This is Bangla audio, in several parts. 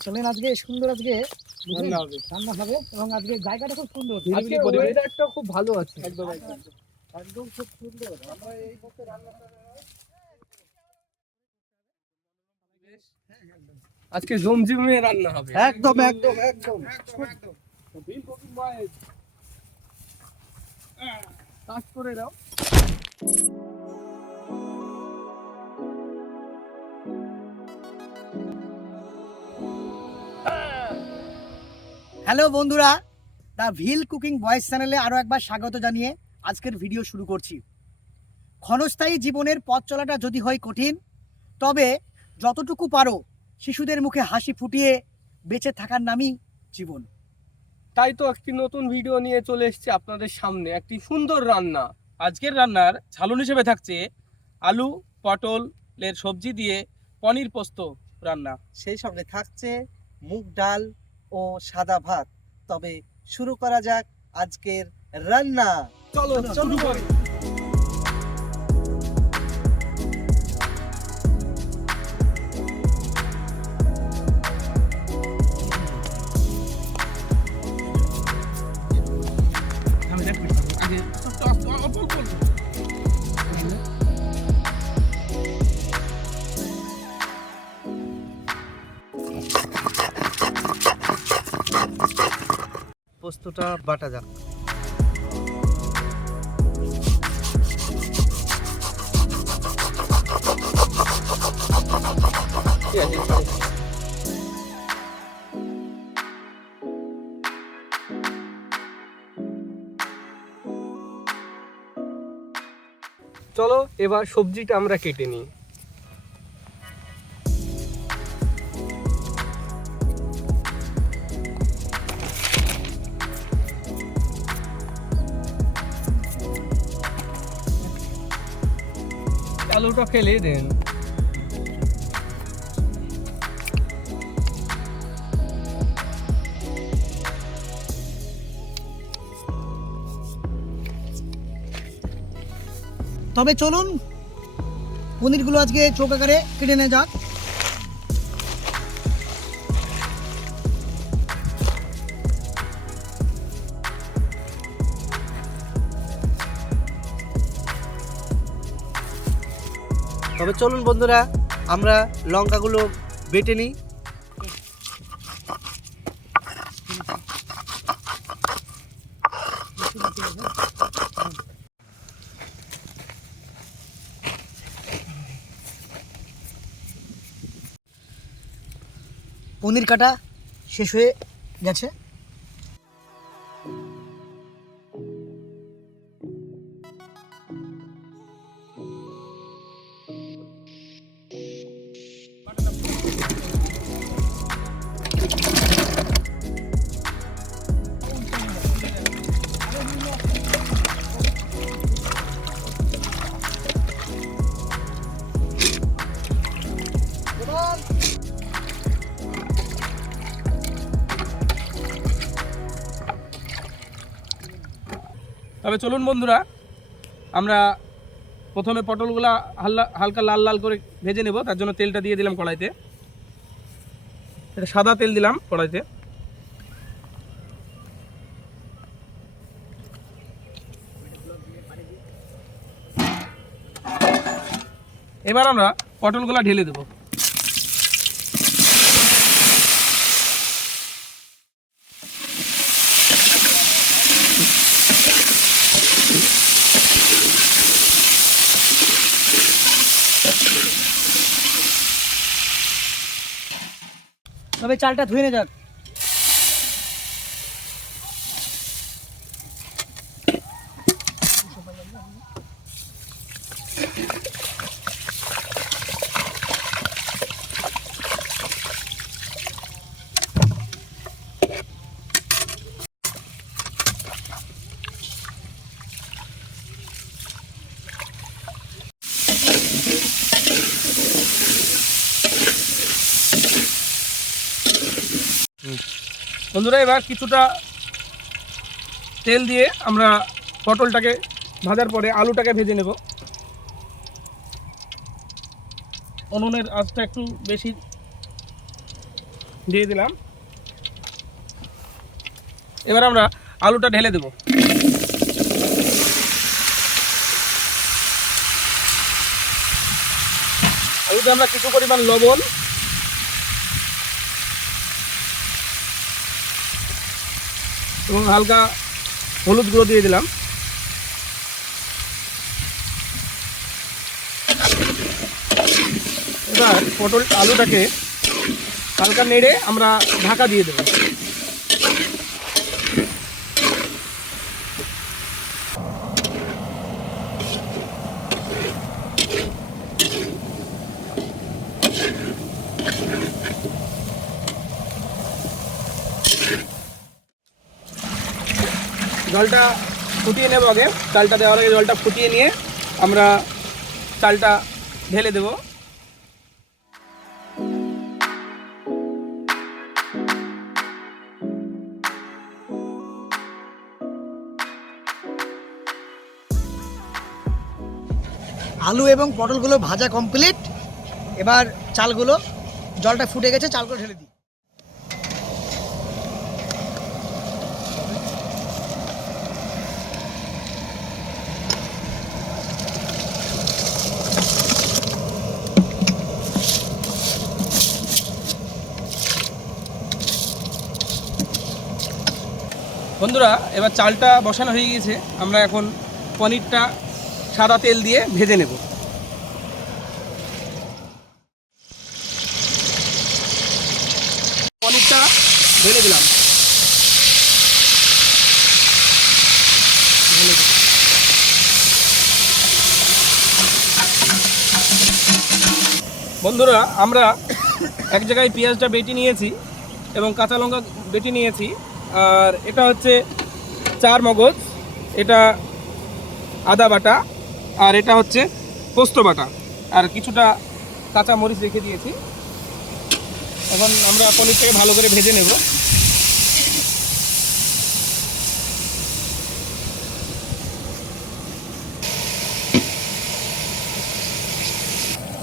চলেন আজকে সুন্দর আজকে? রান্না হবে। রান্না হবে এবং আজকে জায়গাটা খুব সুন্দর। আজকে ওয়েদারটা খুব ভালো আছে। একদম একদম। খুব সুন্দর। আমরা এই মুহূর্তে রান্না আজকে জমজমে রান্না হবে। একদম একদম একদম। কাজ করে দাও। হ্যালো বন্ধুরা দ্য ভিল কুকিং ভয়েস চ্যানেলে আরও একবার স্বাগত জানিয়ে আজকের ভিডিও শুরু করছি। ক্ষণস্থায়ী জীবনের পথ চলাটা যদি হয় কঠিন তবে যতটুকু পারো শিশুদের মুখে হাসি ফুটিয়ে বেঁচে থাকার নামই জীবন। তাই তো একটি নতুন ভিডিও নিয়ে চলে এসেছি আপনাদের সামনে একটি সুন্দর রান্না। আজকের রান্নার ঝালন হিসেবে থাকছে আলু পটলের সবজি দিয়ে পনির পোস্ত রান্না। সেই সঙ্গে থাকছে মুগ ডাল ও সাদা ভাত। তবে শুরু করা যাক আজকের রান্না। চলো শুরু করি। পোস্তটা বাটা যাক। চলো এবার সবজিটা আমরা কেটে নিই। আলুটা ফেলে দেন। তবে চলুন পনিরগুলো আজকে চোখ আকারে কেটে নেওয়া যাক। তবে চলুন বন্ধুরা আমরা লঙ্কাগুলো বেটে নিই। পনির কাটা শেষ হয়ে গেছে। তবে চলুন বন্ধুরা, আমরা প্রথমে পটলগুলা হাল্লা হালকা লাল লাল করে ভেজে নেব, তার জন্য তেলটা দিয়ে দিলাম কড়াইতে। এটা সাদা তেল দিলাম কড়াইতে। এবার আমরা পটলগুলা ঢেলে দেবো। তবে চালটা ধুয়ে নে যাক বন্ধুরা, এবার কিছুটা তেল দিয়ে আমরা পটলটাকে ভাজার পরে আলুটাকে ভেজে নেব। উনুনের আঁচটা একটু বেশি দিয়ে দিলাম। এবার আমরা আলুটা ঢেলে দেব। আলুতে আমরা কিছু পরিমাণ লবণ এবং হালকা হলুদ গুঁড়ো দিয়ে দিলাম। এবার পটল আলুটাকে হালকা নেড়ে আমরা ঢাকা দিয়ে দেবো। জলটা ফুটিয়ে নেব আগে। চালটা দেওয়ার আগে জলটা ফুটিয়ে নিয়ে আমরা চালটা ঢেলে দেবো। আলু এবং পটলগুলো ভাজা কমপ্লিট এবার চালগুলো, জলটা ফুটে গেছে, চালগুলো ঢেলে দিই। বন্ধুরা, এবার চালটা বসানো হয়ে গিয়েছে। আমরা এখন পনিরটা সাদা তেল দিয়ে ভেজে নেব। পনিরটা ঢেলে দিলাম। বন্ধুরা, আমরা এক জায়গায় পেঁয়াজটা বেটে নিয়েছি এবং কাঁচা লঙ্কা বেটে নিয়েছি। আর এটা হচ্ছে চার মগজ, এটা আদা বাটা আর এটা হচ্ছে পোস্ত বাটা। আর কিছুটা কাঁচা মরিচ রেখে দিয়েছি। এখন আমরা পনিরটাকে ভালো করে ভেজে নেব।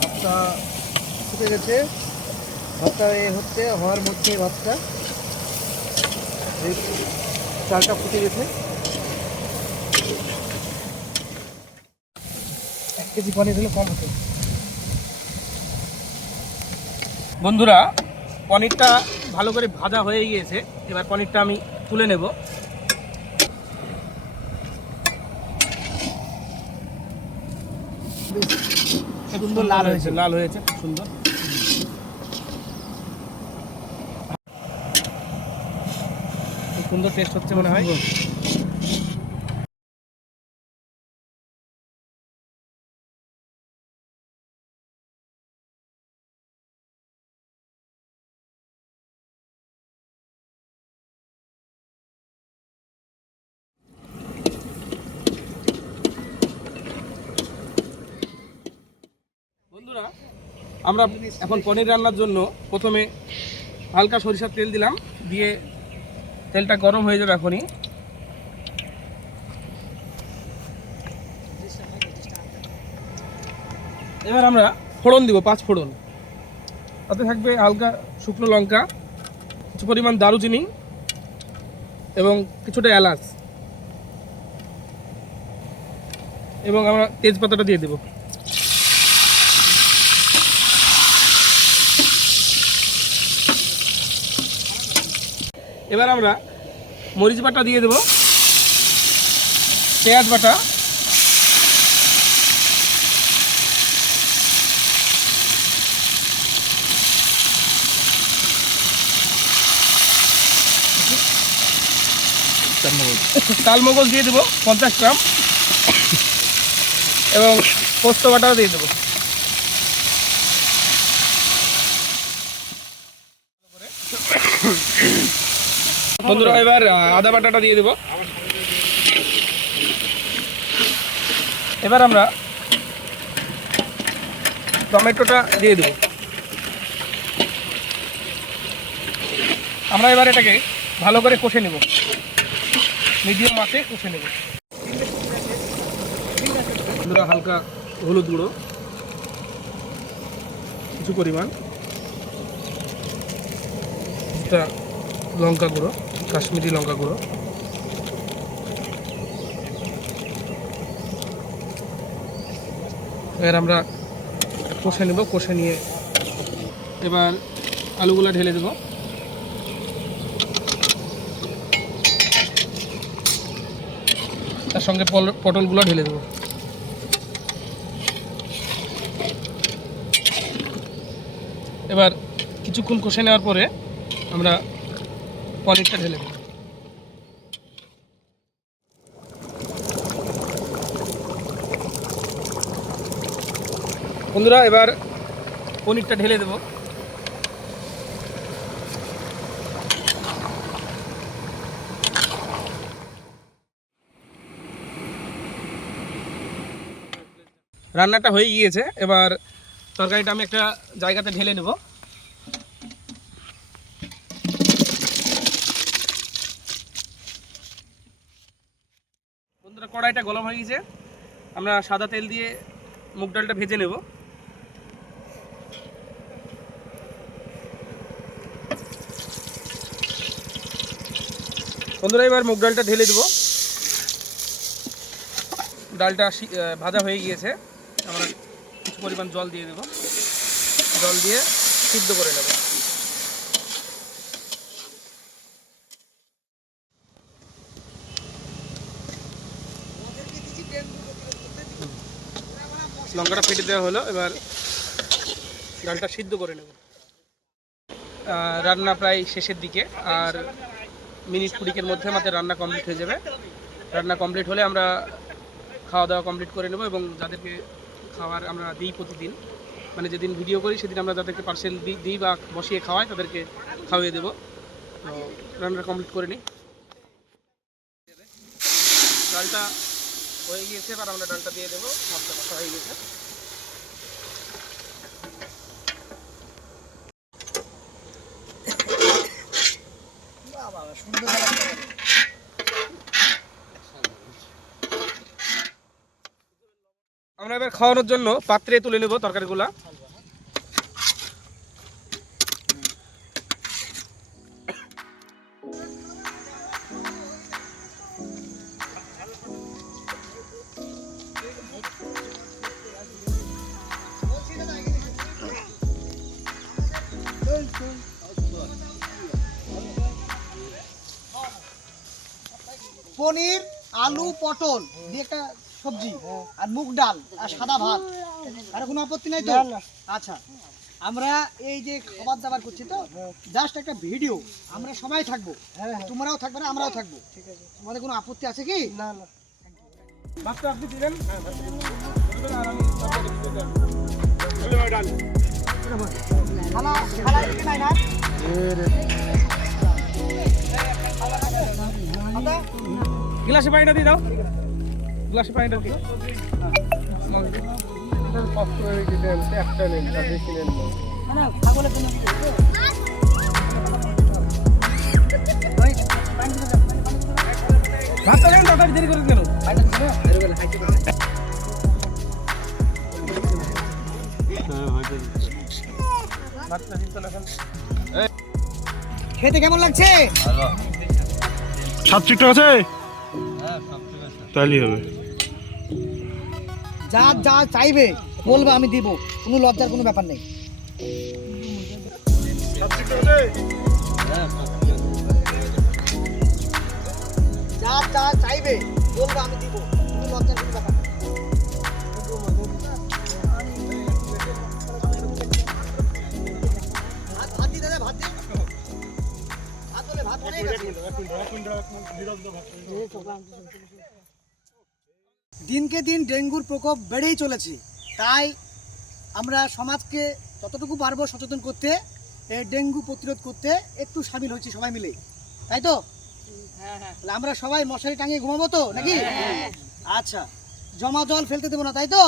ভাতটা ফুটে গেছে। ভাতটা এ হচ্ছে হওয়ার মধ্যে ভাতটা। চালটা ফুটে গেছে। এক কেজি পনির হলে কম হতো। বন্ধুরা পনিরটা ভালো করে ভাজা হয়ে গিয়েছে। এবার পনিরটা আমি তুলে নেব। সুন্দর লাল হয়েছে। লাল হয়েছে খুব সুন্দর। সুন্দর টেস্ট হচ্ছে মনে হয়। বন্ধুরা, আমরা এখন পনির রান্নার জন্য প্রথমে হালকা সরিষার তেল দিলাম, দিয়ে তেলটা গরম হয়ে যাবে এখনই। এবার আমরা ফোড়ন দিব, পাঁচ ফোড়ন। তাতে থাকবে হালকা শুকনো লঙ্কা, কিছু পরিমাণ দারুচিনি এবং কিছুটা এলাচ। এবং আমরা তেজপাতাটা দিয়ে দেবো। এবার আমরা মরিচ বাটা দিয়ে দেব, পেঁয়াজ বাটা। তালমগজ দিয়ে দেবো পঞ্চাশ গ্রাম, এবং পোস্ত বাটাও দিয়ে দেবো। বন্ধুরা এবার আদা বাটাটা দিয়ে দেবো। এবার আমরা টমেটোটা দিয়ে দেবো। আমরা এবার এটাকে ভালো করে কষে নেব। মিডিয়াম মাছে কষে নেব। বন্ধুরা হালকা হলুদ গুঁড়ো। কিছু পরিমাণ। লঙ্কা গুঁড়ো। কাশ্মীরি লঙ্কা গুঁড়ো। এবার আমরা কষে নেব, কষে নিয়ে এবার আলুগুলো ঢেলে দেবো। তার সঙ্গে পটলগুলো ঢেলে দেবো। এবার কিছুক্ষণ কষে নেওয়ার পরে আমরা পনিরটা ঢেলে দেবো বন্ধুরা, এবার পনিরটা ঢেলে দেবো। রান্নাটা হয়ে গিয়েছে। এবার তরকারিটা আমি একটা জায়গাতে ঢেলে নেব বন্ধুরা কড়াইটা গরম হয়ে গেছে। আমরা সাদা তেল দিয়ে মুগ ডালটা ভেজে নেব। বন্ধুরা, এবার মুগ ডালটা ঢেলে দেবো। ডালটা ভাজা হয়ে গিয়েছে। আমরা কিছু পরিমাণ জল দিয়ে দেবো। জল দিয়ে সিদ্ধ করে নেব। লঙ্কাটা ফেটে দেওয়া হলো, এবার ডালটা সিদ্ধ করে নেব। রান্না প্রায় শেষের দিকে, আর মিনিট কুড়িকের মধ্যে আমাদের রান্না কমপ্লিট হয়ে যাবে। রান্না কমপ্লিট হলে আমরা খাওয়া দাওয়া কমপ্লিট করে নেব এবং যাদেরকে খাওয়ার আমরা দিই প্রতিদিন মানে যেদিন ভিডিও করি সেদিন আমরা যাদেরকে পার্সেল দিই বা বসিয়ে খাওয়াই তাদেরকে খাওয়িয়ে দেবো। তো রান্না কমপ্লিট করে নিই। ডালটা হয়ে গিয়েছে, এবার আমরা ডালটা দিয়ে দেবো। মশলা হয়ে আমরা এবার খাওয়ানোর জন্য পাত্রে তুলে নেব তরকারিগুলা। পটল দিয়ে একটা সবজি আর মুগ ডাল আর সাদা ভাত। আর কোনো আপত্তি নাই তো? আচ্ছা আমরা এই যে খাবার দাবার করছি তো জাস্ট একটা ভিডিও আমরা সবাই থাকব। তোমরাও থাকবে না আমরাও থাকব। ঠিক আছে। তোমাদের কোনো আপত্তি আছে কি? না না। ভাতটা আপনি দিলেন খালা খালা এদিকে নাই না? আদা গ্লাসে পানিটা দিয়ে দাও। গ্লাসে পানিটা দিও। কষ্ট একটা নেন বেশি নেন ছাগলের জন্য। ভাতটা তাড়াতাড়ি দেরি করে কেন খেতে কেমন লাগছে? সাত সিটটা আছে। তাহলেই হবে। যা যা চাইবে, বলবে, আমি দিব। কোনো লজ্জার কোনো ব্যাপার নেই। যা যা চাইবে, বলবে, আমি দিব। কোনো লজ্জার কোনো ব্যাপার দিনকে দিন ডেঙ্গুর প্রকোপ বেড়েই চলেছে। তাই আমরা সমাজকে যতটুকু পারব সচেতন করতে ডেঙ্গু প্রতিরোধ করতে একটু সামিল হয়েছি সবাই মিলে। তাই তো? আমরা সবাই মশারি টাঙিয়ে ঘুমাবো তো, নাকি? আচ্ছা জমা জল ফেলতে দেবো না, তাই তো?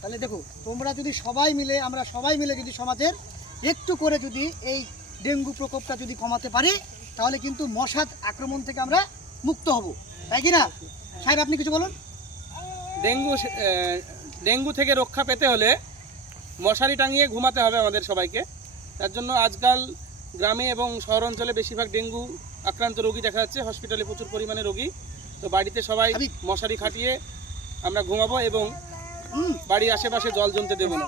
তাহলে দেখো, তোমরা যদি সবাই মিলে, আমরা সবাই মিলে যদি সমাজের একটু করে যদি এই ডেঙ্গু প্রকোপটা যদি কমাতে পারি তাহলে কিন্তু মশার আক্রমণ থেকে আমরা মুক্ত হব। তাই কি না? সাহেব আপনি কিছু বলুন। ডেঙ্গু ডেঙ্গু থেকে রক্ষা পেতে হলে মশারি টাঙিয়ে ঘুমাতে হবে আমাদের সবাইকে। তার জন্য আজকাল গ্রামে এবং শহর অঞ্চলে বেশিরভাগ ডেঙ্গু আক্রান্ত রোগী দেখা যাচ্ছে। হসপিটালে প্রচুর পরিমাণে রোগী। তো বাড়িতে সবাই মশারি খাটিয়ে আমরা ঘুমাবো এবং বাড়ির আশেপাশে জল জমতে দেবো না।